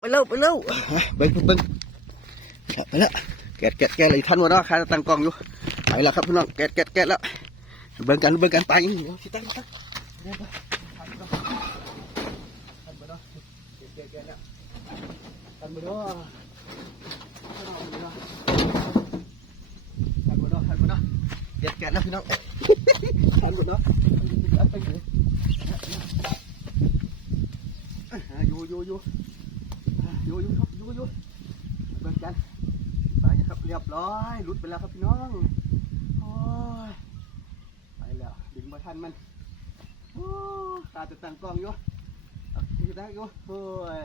ไปเร็วเบิ้งไปแล้วแกะอะไรท่านวะเนาะข้าตั้งกล้องอยู่ไปแล้วครับพี่น้องแกะแล้วเบิ้งกันไปเดี๋ยวที่ตั้งแกะแล้วทันบ่เนาะแกะแล้วพี่น้องทันบ่เนาะไปเลยอยู่เบิ่งกันไปนะครับเรียบร้อยหลุดไปแล้วครับพี่น้องโอ้ยไปแล้วดึงมาทันมันโอ้ตาจะตั้งกล้องอยู่ที่ได้อยู่โอ้ย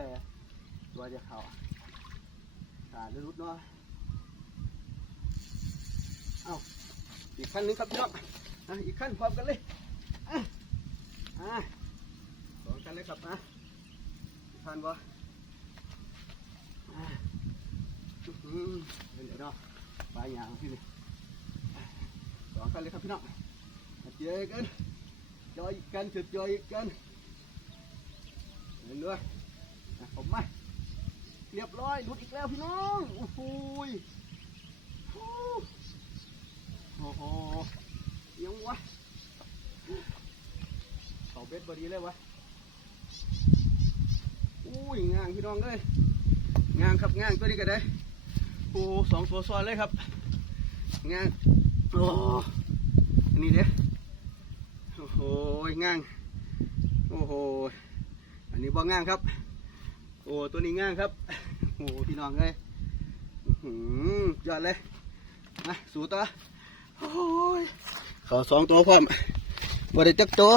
ตัวจะเข่าตาจะหลุดเนาะเอ้าอีกขั้นนึงครับพี่น้องอีกขั้นพร้อมกันเลยพร้อมกันเลยครับทันบ่เป็นไงเนาะปลายางพี่นี่สองกันเลยครับพี่น้องเจอกันจอยกันจุดจอยกันเรื่อยๆผมมาเรียบร้อยหลุดอีกแล้วพี่น้องโอ้โหยังวะเขาเบ็ดบอดีเลยวะอุ้ยงางพี่น้องเลยงางครับงางตัวนี้ก็ได้โอ้สองตัวซ้อนเลยครับงางโอ้อันนี้เด้โอ้โหงางโอ้โหอันนี้บ่งางครับโอ้ตัวนี้งางครับโอ้พี่น้องเลยยอดเลยมาสู่ตัวโอ้ยเขาสองตัวพร้อมบ่ได้จักตัว